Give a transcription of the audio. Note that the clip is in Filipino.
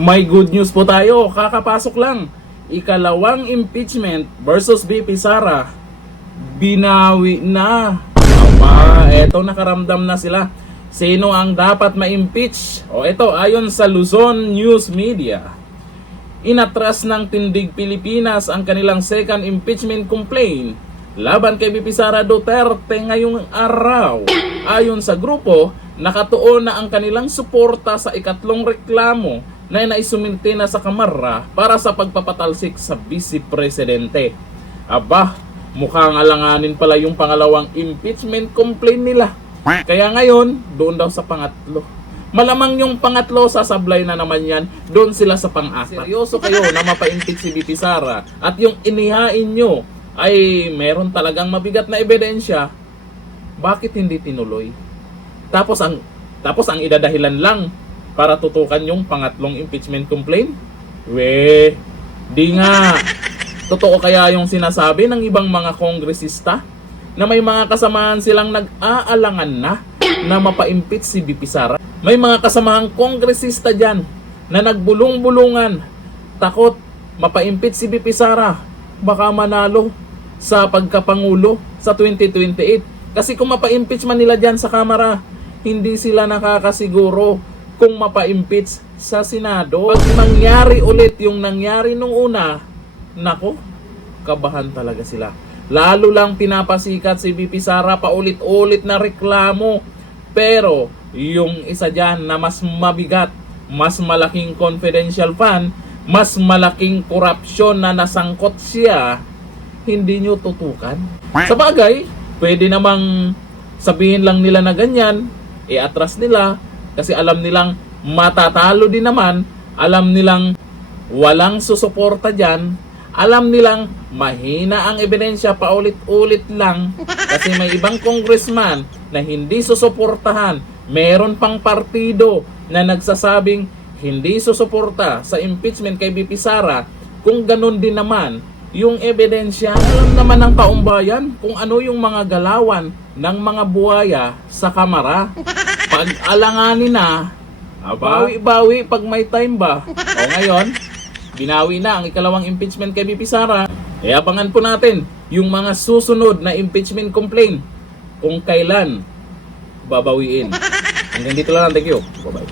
May good news po tayo, kakapasok lang. Ikalawang impeachment versus VP Sara, binawi na. Aba, eto nakaramdam na sila. Sino ang dapat ma-impeach? O eto, ayon sa Luzon News Media, inatras ng Tindig Pilipinas ang kanilang second impeachment complaint laban kay VP Sara Duterte ngayong araw. Ayon sa grupo, nakatuon na ang kanilang suporta sa ikatlong reklamo na naisuminti na sa Kamara para sa pagpapatalsik sa Vice Presidente. Aba, mukhang alanganin pala yung pangalawang impeachment complaint nila. Kaya ngayon, doon daw sa pangatlo. Malamang yung pangatlo, sasablay na naman yan, doon sila sa pang-apat. Seryoso kayo na mapa-impeach si VP Sara at yung inihain nyo ay meron talagang mabigat na ebidensya, bakit hindi tinuloy? Tapos ang idadahilan lang para tutukan yung pangatlong impeachment complaint? Di nga. Totoo kaya yung sinasabi ng ibang mga kongresista na may mga kasamahan silang nag-aalangan na mapa-impeach si VP Sara? May mga kasamahang kongresista dyan na nagbulong-bulungan, takot mapa-impeach si VP Sara, baka manalo sa pagkapangulo sa 2028. Kasi kung mapa-impeach man nila dyan sa Kamara, hindi sila nakakasiguro kung mapa-impeach sa Senado. Pag mangyari ulit yung nangyari nung una, nako, kabahan talaga sila. Lalo lang pinapasikat si VP Sara, paulit-ulit na reklamo. Pero yung isa dyan na mas mabigat, mas malaking confidential fund, mas malaking korupsyon na nasangkot siya, hindi nyo tutukan. Sa bagay, pwede namang sabihin lang nila na ganyan, i-atras nila, kasi alam nilang matatalo din naman, alam nilang walang susuporta dyan, alam nilang mahina ang ebidensya, paulit-ulit lang, kasi may ibang congressman na hindi susuportahan, meron pang partido na nagsasabing hindi susuporta sa impeachment kay VP Sara. Kung ganun din naman yung ebidensya, alam naman ng kaumbayan kung ano yung mga galawan ng mga buhaya sa Kamara. Pag alanganin na, bawi-bawi pag may time ba? O ngayon, binawi na ang ikalawang impeachment kay VP Sara. E abangan po natin yung mga susunod na impeachment complaint kung kailan babawiin. Hanggang dito lang, thank you. Bye-bye.